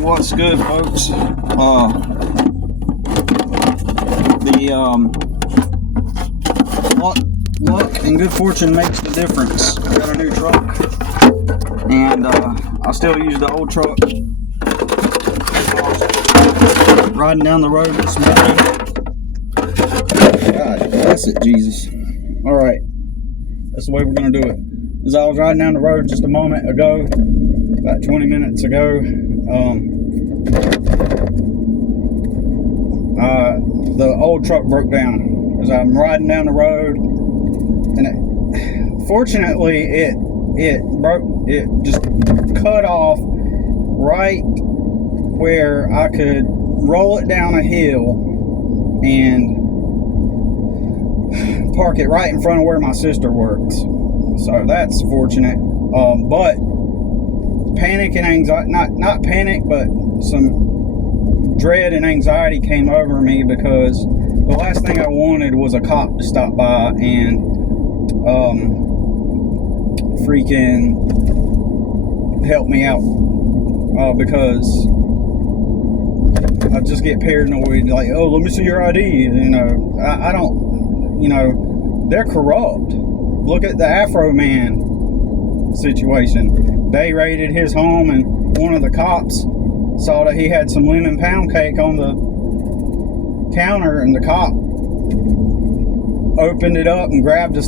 What's good, folks? Luck and good fortune makes the difference. I got a new truck, and I still use the old truck. Riding down the road this morning. God bless it, Jesus. All right, that's the way we're gonna do it. As I was riding down the road just a moment ago, about 20 minutes ago, the old truck broke down as I'm riding down the road, and fortunately it just cut off right where I could roll it down a hill and park it right in front of where my sister works. So that's fortunate. But panic and anxiety, not panic, but some dread and anxiety came over me, because the last thing I wanted was a cop to stop by and freaking help me out, because I just get paranoid, like, oh, let me see your ID. I don't, they're corrupt. Look at the Afro Man situation. They raided his home, and one of the cops saw that he had some lemon pound cake on the counter, and the cop opened it up and grabbed a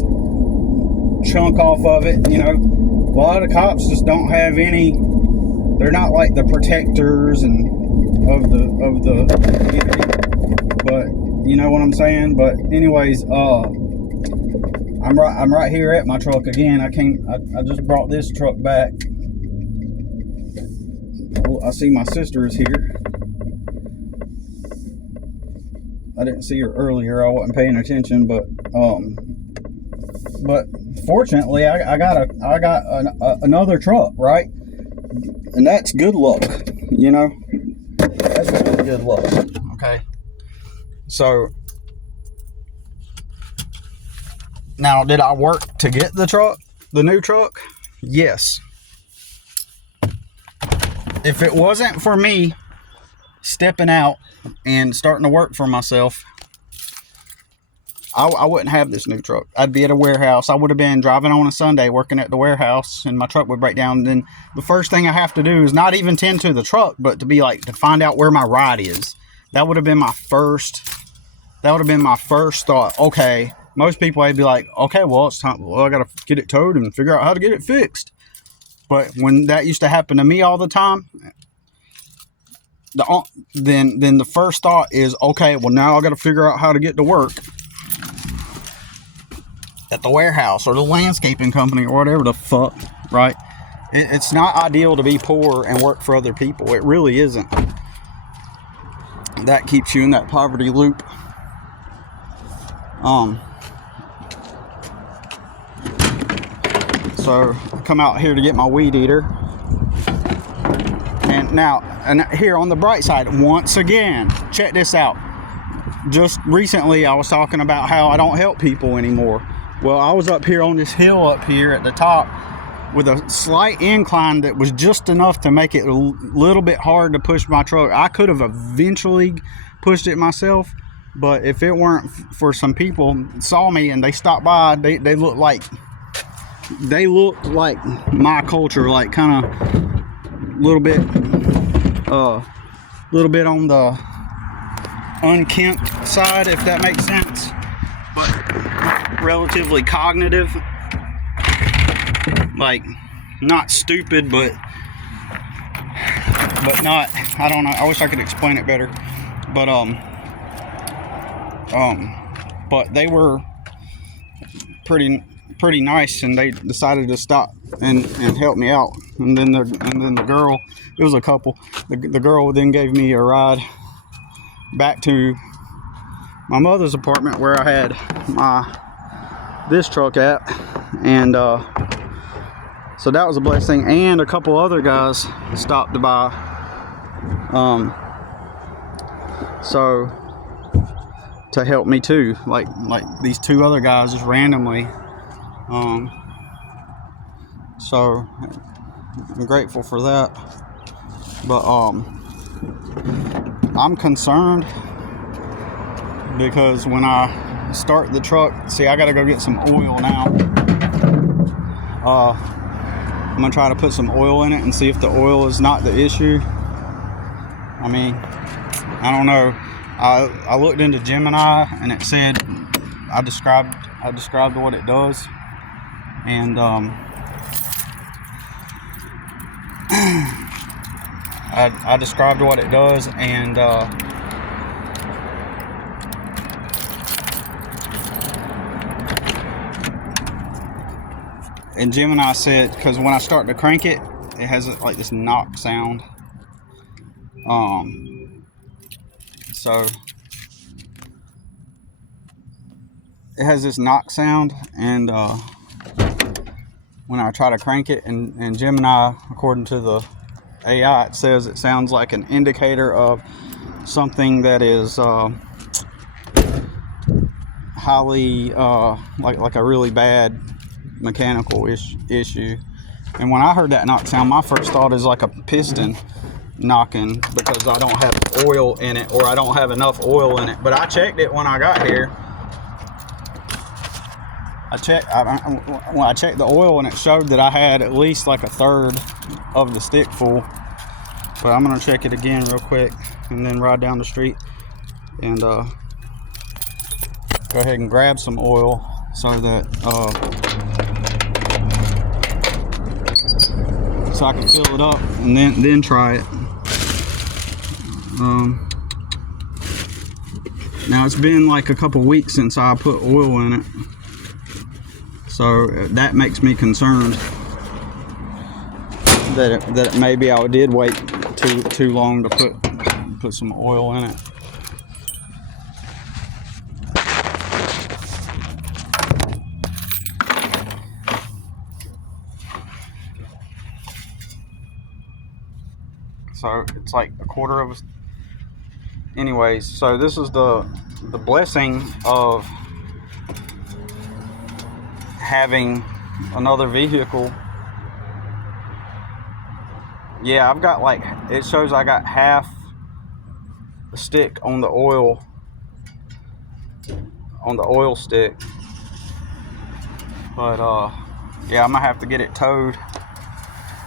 chunk off of it. A lot of cops just don't have any, they're not like the protectors and of the but you know what I'm saying. But anyways, I'm right here at my truck again. I just brought this truck back. I see my sister is here. I didn't see her earlier. I wasn't paying attention, but fortunately I got another truck, right? And that's good luck, That's really good luck. Okay. So now, did I work to get the new truck? Yes. If it wasn't for me stepping out and starting to work for myself, I wouldn't have this new truck. I'd be at a warehouse. I would have been driving on a Sunday working at the warehouse, and my truck would break down. And then the first thing I have to do is not even tend to the truck, but to find out where my ride is. That would have been my first thought. Okay. Most people, they'd be like, okay, well, it's time. Well, I got to get it towed and figure out how to get it fixed. But when that used to happen to me all the time, then the first thought is, okay, well, now I got to figure out how to get to work at the warehouse or the landscaping company or whatever the fuck, right? It's not ideal to be poor and work for other people. It really isn't. That keeps you in that poverty loop. So I come out here to get my weed eater. And here on the bright side, once again, check this out. Just recently I was talking about how I don't help people anymore. Well, I was up here on this hill up here at the top with a slight incline that was just enough to make it a little bit hard to push my truck. I could have eventually pushed it myself, but if it weren't for some people saw me and they stopped by, they looked like my culture, like kind of little bit on the unkempt side, if that makes sense, but relatively cognitive, like not stupid, but not, I don't know, I wish I could explain it better, but they were pretty nice, and they decided to stop and help me out. And then the girl, it was a couple, the girl then gave me a ride back to my mother's apartment where I had this truck at, and so that was a blessing. And a couple other guys stopped by, so to help me too, like these two other guys just randomly. So I'm grateful for that. But I'm concerned because when I start the truck, see, I gotta go get some oil now. I'm gonna try to put some oil in it and see if the oil is not the issue. I mean, I don't know. I looked into Gemini and it said I described what it does, and I described what it does, and Gemini said, because when I start to crank it, it has like this knock sound. So it has this knock sound, and when I try to crank it, and Gemini, according to the AI, it says it sounds like an indicator of something that is highly like a really bad mechanical issue. And when I heard that knock sound, my first thought is like a piston knocking, because I don't have oil in it, or I don't have enough oil in it. But I checked it when I got here. I checked the oil, and it showed that I had at least like a third of the stick full. But I'm gonna check it again real quick and then ride down the street and go ahead and grab some oil so that so I can fill it up and then try it. Now it's been like a couple weeks since I put oil in it, so that makes me concerned that maybe I did wait too long to put some oil in it. So it's like a quarter of a... Anyways, so this is the blessing of having another vehicle. Yeah, I've got like, it shows I got half the stick on the oil stick. But yeah, I'm gonna have to get it towed.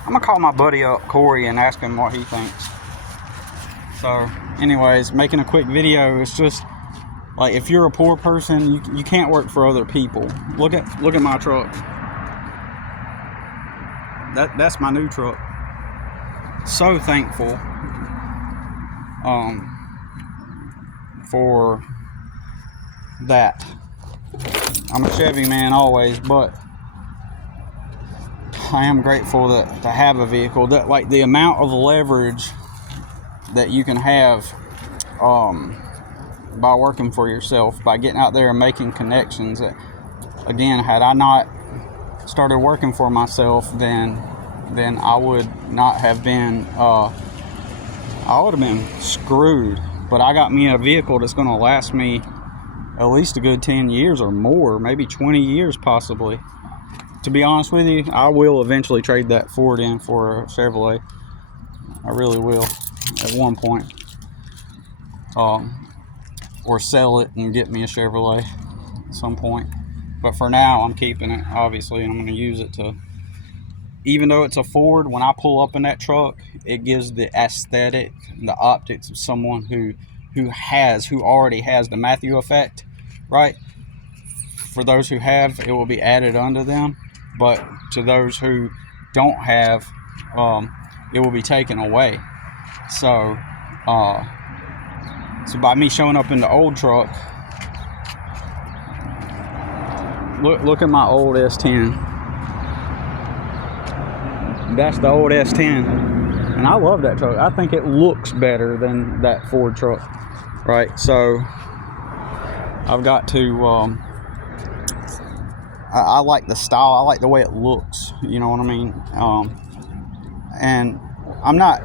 I'm gonna call my buddy up, Corey, and ask him what he thinks. So anyways, making a quick video. It's just like, if you're a poor person, you can't work for other people. Look at my truck. That's my new truck. So thankful for that. I'm a Chevy man always, but I am grateful to have a vehicle. That, like, the amount of leverage that you can have by working for yourself, by getting out there and making connections. That, again, had I not started working for myself, then I would not have been, I would have been screwed. But I got me a vehicle that's going to last me at least a good 10 years or more, maybe 20 years possibly. To be honest with you, I will eventually trade that Ford in for a Chevrolet. I really will at one point. Or sell it and get me a Chevrolet at some point. But for now, I'm keeping it, obviously, and I'm going to use it to... Even though it's a Ford, when I pull up in that truck, it gives the aesthetic and the optics of someone who already has the Matthew effect, right? For those who have, it will be added unto them. But to those who don't have, it will be taken away. So, so by me showing up in the old truck, look at my old S10. That's the old S10, and I love that truck. I think it looks better than that Ford truck, right? So I've got to I like the style. I like the way it looks, you know what I mean? And I'm not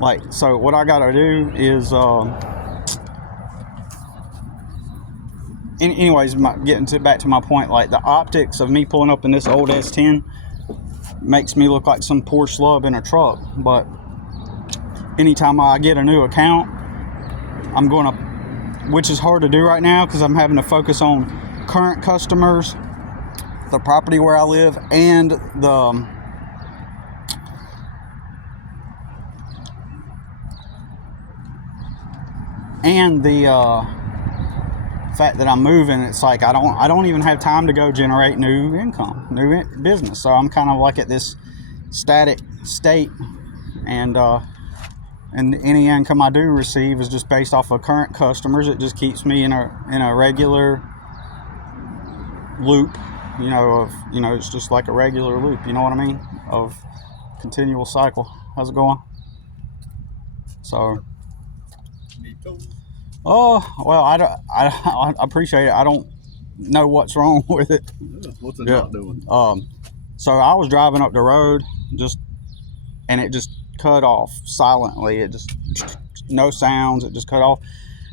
like, so what I gotta do is anyways, getting back to my point, like the optics of me pulling up in this old S10 makes me look like some poor schlub in a truck. But anytime I get a new account, I'm going to, which is hard to do right now because I'm having to focus on current customers, the property where I live, and the fact that I'm moving. It's like I don't even have time to go generate new income, new business. So I'm kind of like at this static state, and any income I do receive is just based off of current customers. It just keeps me in a regular loop, it's just like a regular loop, you know what I mean, of continual cycle. How's it going? So well, I appreciate it. I don't know what's wrong with it. What's it not doing? So I was driving up the road, and it just cut off silently. It just, no sounds, it just cut off.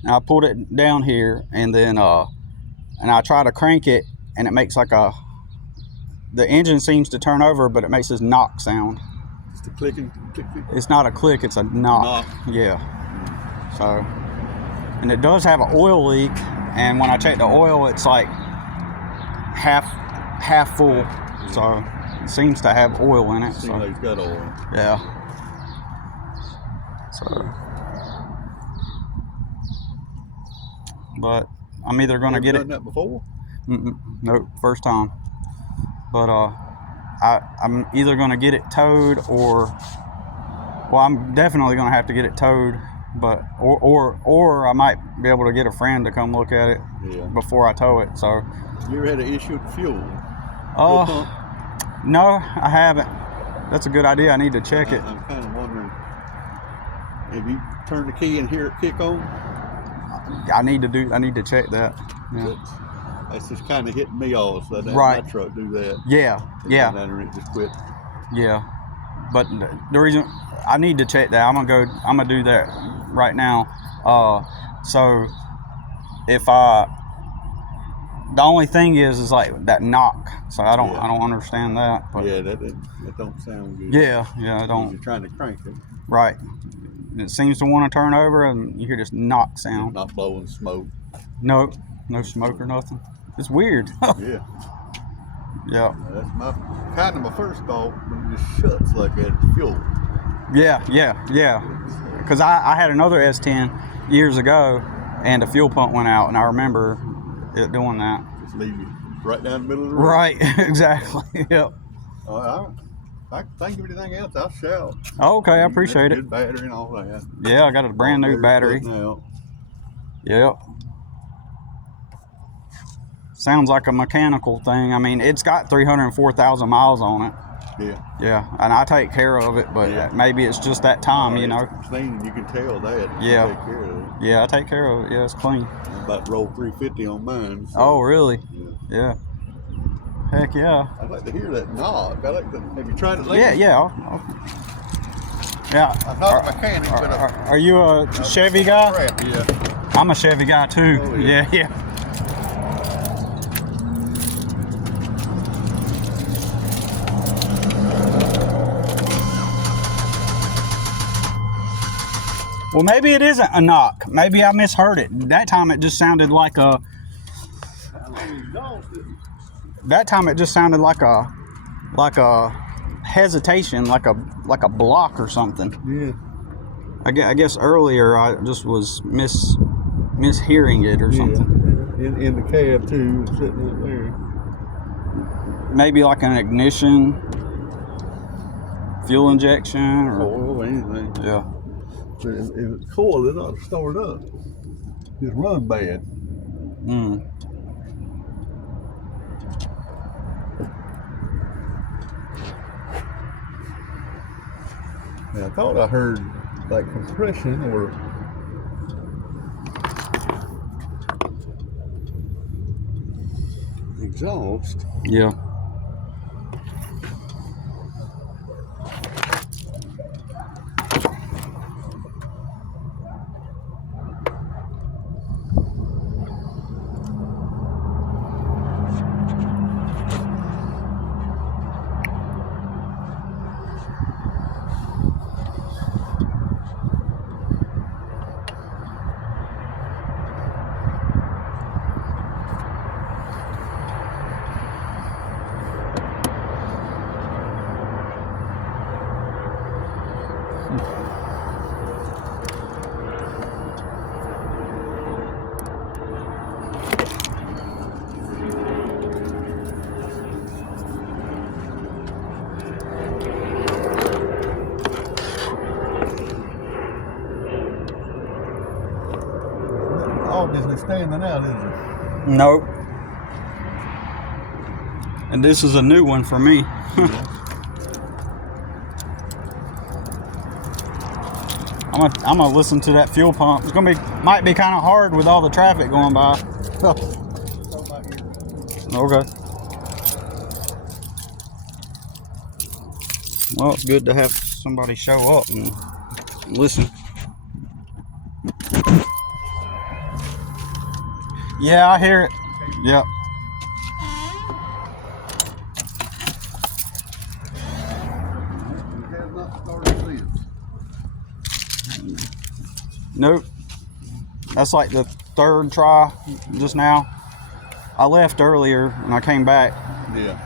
And I pulled it down here, and then and I try to crank it, and it makes like the engine seems to turn over, but it makes this knock sound. Just a clicking, click. It's not a click, it's a knock. Yeah. So, and it does have an oil leak, and when I check the oil, it's like half full. So it seems to have oil in it. Seems like it's got oil. Yeah. So, but I'm either going to get it. Done that before? Nope, first time. But I'm either going to get it towed, or, well, I'm definitely going to have to get it towed. But or I might be able to get a friend to come look at it before I tow it. So. You ever had an issue with fuel? No, I haven't. That's a good idea. I need to check it. I'm kind of wondering, have you turned the key and hear it kick on? I need to check that. Yeah. That's just kind of hitting me off. So that right. My truck do that. Yeah. And it just quit. Yeah. But the reason I need to check that, I'm gonna do that right now. So if the only thing is like that knock. So I don't understand that. But yeah, that don't sound good. Yeah, I don't. You're trying to crank it. Right. It seems to want to turn over, and you hear this knock sound. Not blowing smoke. No smoke or nothing. It's weird. Yeah. Yeah. That's my first thought when it just shuts like that. It's fuel. Yeah. Because I had another S10 years ago, and the fuel pump went out, and I remember it doing that. Just leave you right down the middle of the road. Right. Exactly. Yep. If I can think of anything else, I'll shout. Okay, I appreciate it. Good battery and all that. Yeah, I got a brand new battery. Yep. Sounds like a mechanical thing. I mean, it's got 304,000 miles on it. Yeah, and I take care of it, but maybe it's just that time, It's clean, you can tell that. Yeah. Take care of it. Yeah, I take care of it. Yeah, it's clean. I'm about to roll 350 on mine. So. Oh, really? Yeah. Heck yeah. I'd like to hear that knock. Have you tried it lately? Yeah. Yeah. I'm not a mechanic, but are you a Chevy guy? Crap, yeah. I'm a Chevy guy too. Oh, yeah. Well, maybe it isn't a knock. Maybe I misheard it. That time it just sounded like a. That time it just sounded like a hesitation, like a block or something. Yeah. I guess earlier I just was mishearing it or something. In the cab too, sitting up there. Maybe like an ignition, fuel injection, or oil, anything. Yeah. If it's cold, it ought to start up. Just run bad. Now, I thought I heard like compression or exhaust. Yeah. Obviously standing out, isn't it? Nope. And this is a new one for me. I'm gonna listen to that fuel pump. It's might be kind of hard with all the traffic going by. Okay. Well, it's good to have somebody show up and listen. Yeah, I hear it. Yep. You have not started this. Nope. That's like the third try just now. I left earlier and I came back. Yeah.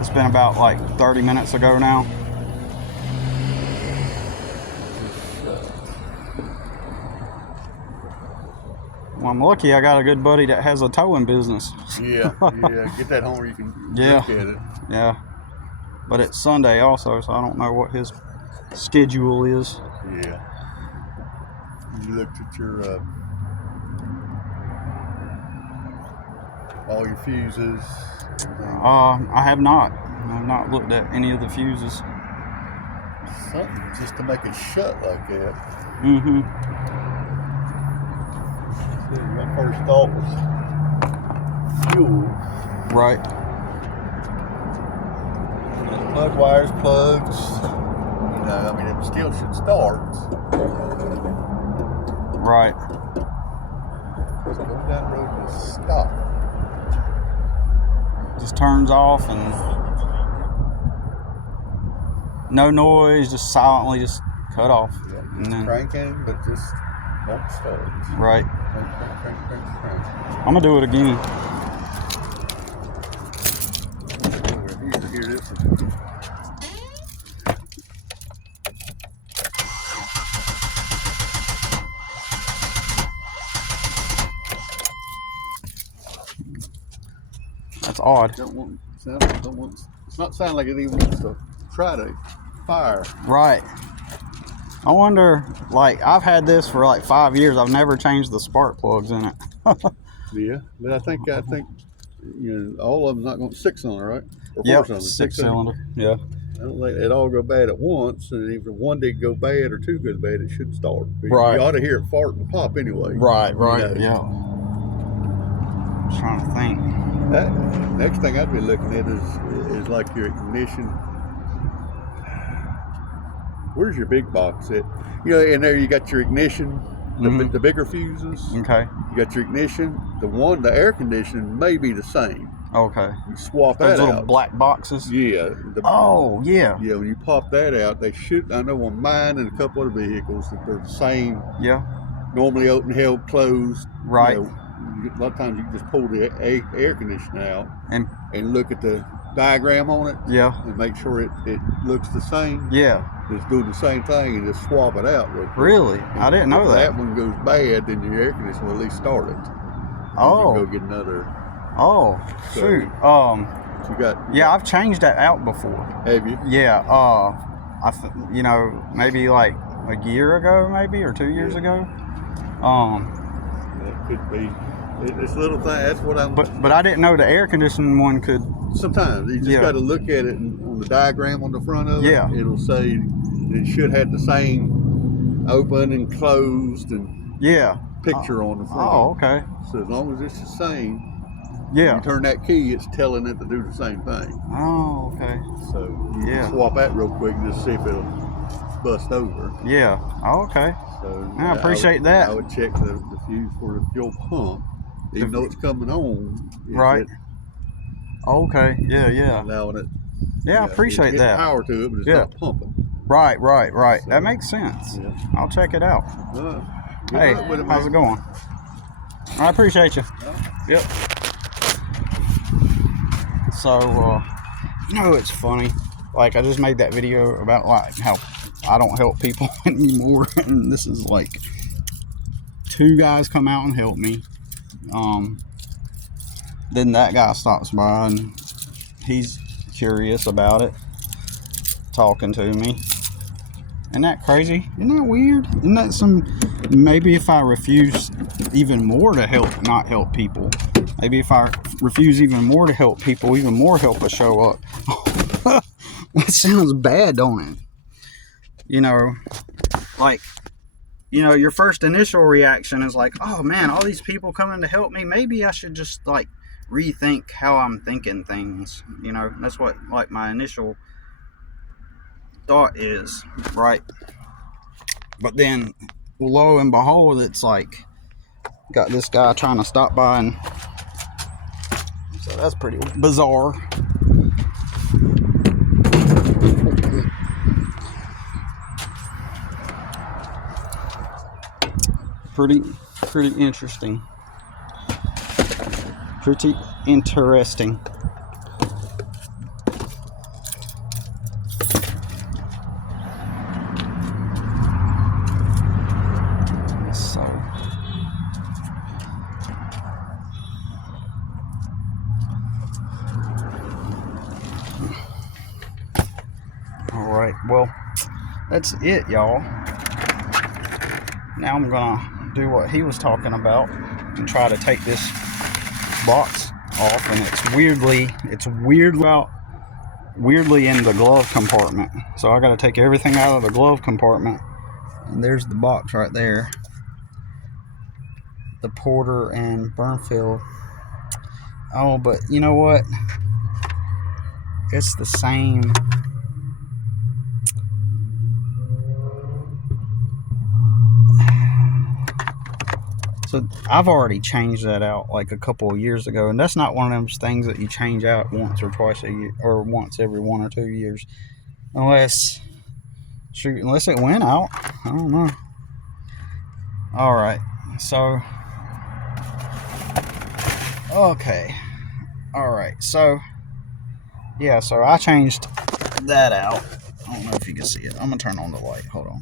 It's been about like 30 minutes ago now. Well, I'm lucky I got a good buddy that has a towing business. Yeah, yeah. Get that home where you can look at it. Yeah. But it's Sunday also, so I don't know what his schedule is. Yeah. You looked at your all your fuses. I have not. I have not looked at any of the fuses. Something just to make it shut like that. Mm-hmm. My first thought was fuel. Right. Plug wires, plugs. You know, I mean, it still should start. Right. Just go down the road and stop. Just turns off and no noise, just silently just cut off. Yeah, And just then, cranking, but just won't start. right. Crank. I'm gonna do it again. Over here, this one. That's odd. It's not sounding like it even wants to try to fire. Right. I wonder, like, I've had this for like 5 years. I've never changed the spark plugs in it. Yeah, but I think you know, all of them's not going to 6-cylinder, right? Or Yep, 4-cylinder. 6-cylinder. Yeah. I don't think it all go bad at once, and if one did go bad or two goes bad, it should start. Right. You ought to hear it fart and pop anyway. Right. You know. Yeah. I'm trying to think. That, next thing I'd be looking at is like your ignition. Where's your big box at? You know, in there you got your ignition, the bigger fuses. Okay. You got your ignition. The air conditioning may be the same. Okay. You swap Those that little out. black boxes. Yeah. Oh, yeah. Yeah, when you pop that out, they should. I know on mine and a couple other vehicles that they're the same. Yeah. Normally open, held, closed. Right. You know, a lot of times you can just pull the air conditioner out And look at the diagram on it yeah. and make sure it looks the same. Yeah. Just do the same thing and just swap it out real quick. Really? I didn't know If that. that one goes bad, then your air conditioner will at least start it. Oh. You can go get another. Oh, So- shoot. You got. Yeah, I've changed that out before. Have you? Yeah. You know, maybe like a year ago, maybe, or 2 years ago. That could be. It's a little thing. That's what I'm. But I didn't know the air conditioning one could. Sometimes you just Yeah. got to look at it on the diagram on the front of it. Yeah. It'll say it should have the same open and closed and Yeah. picture on the front. Oh, okay. So as long as it's the same, Yeah. you turn that key, it's telling it to do the same thing. Oh, okay. So you Yeah. can swap that real quick and just see if it'll bust over. Yeah. Oh, okay. So I appreciate that. I would check the fuse for the fuel pump, even though it's coming on. Is Right. it Okay. Yeah. allowing it. Yeah, I it's appreciate getting that. power to it, but it's Yeah. not pumping. Right. So- That makes sense. Yeah. I'll check it out. Good Hey, luck with it, how's man. it going? I appreciate you. Yep. So, you know, it's funny. Like, I just made that video about like how I don't help people anymore, and this is like 2 guys come out and help me. Then that guy stops by and he's curious about it, talking to me. Isn't that crazy? Isn't that weird? Isn't that some, maybe if I refuse even more to not help people, maybe if I refuse even more to help people, even more help will show up. That sounds bad, don't it? You know, like, you know, your first initial reaction is like, oh man, all these people coming to help me, maybe I should just like rethink how I'm thinking things. You know, that's what like my initial thought is, right? But then lo and behold, it's like got this guy trying to stop by, and so that's pretty bizarre. Pretty interesting. Pretty interesting. So, all right, well, that's it, y'all. Now I'm gonna do what he was talking about and try to take this box off, and it's weirdly in the glove compartment, so I got to take everything out of the glove compartment, and there's the box right there, the Porter and Burnfield. Oh, but you know what, it's the same. So I've already changed that out like a couple of years ago, and that's not one of those things that you change out once or twice a year, or once every 1 or 2 years, unless it went out. I don't know. All right, so okay, all right, so yeah, so I changed that out. I don't know if you can see it. I'm gonna turn on the light. Hold on.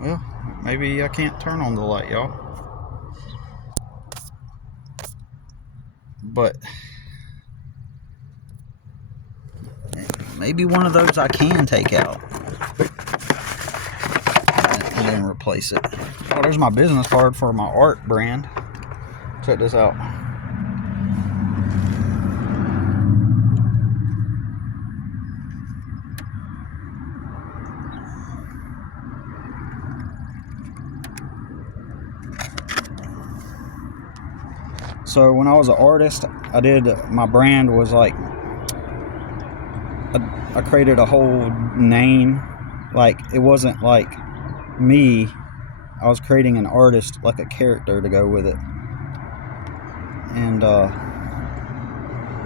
Well, maybe I can't turn on the light, y'all. But maybe one of those I can take out and then replace it. Oh, there's my business card for my art brand. Check this out. So when I was an artist, my brand was like, I created a whole name. Like, it wasn't like me. I was creating an artist, like a character to go with it. And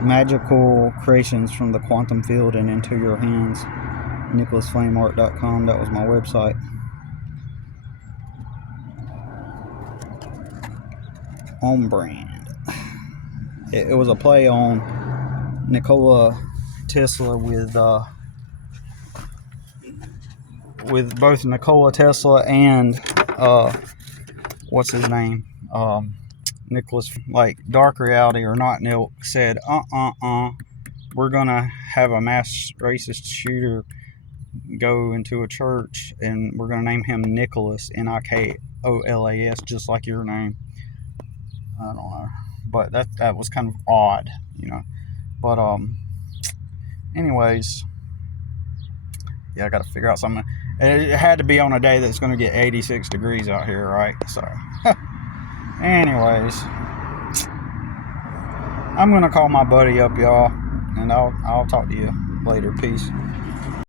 magical creations from the quantum field and into your hands. NicholasFlameArt.com. That was my website. On brand. It was a play on Nikola Tesla with both Nikola Tesla and what's his name, Nicholas, like Dark Reality or Not Nilk said, we're gonna have a mass racist shooter go into a church, and we're gonna name him Nicholas, Nikolas, just like your name. I don't know, but that was kind of odd, you know. But anyways, yeah, I got to figure out something. It had to be on a day that's going to get 86 degrees out here, right? So, anyways, I'm going to call my buddy up, y'all, and I'll talk to you later. Peace.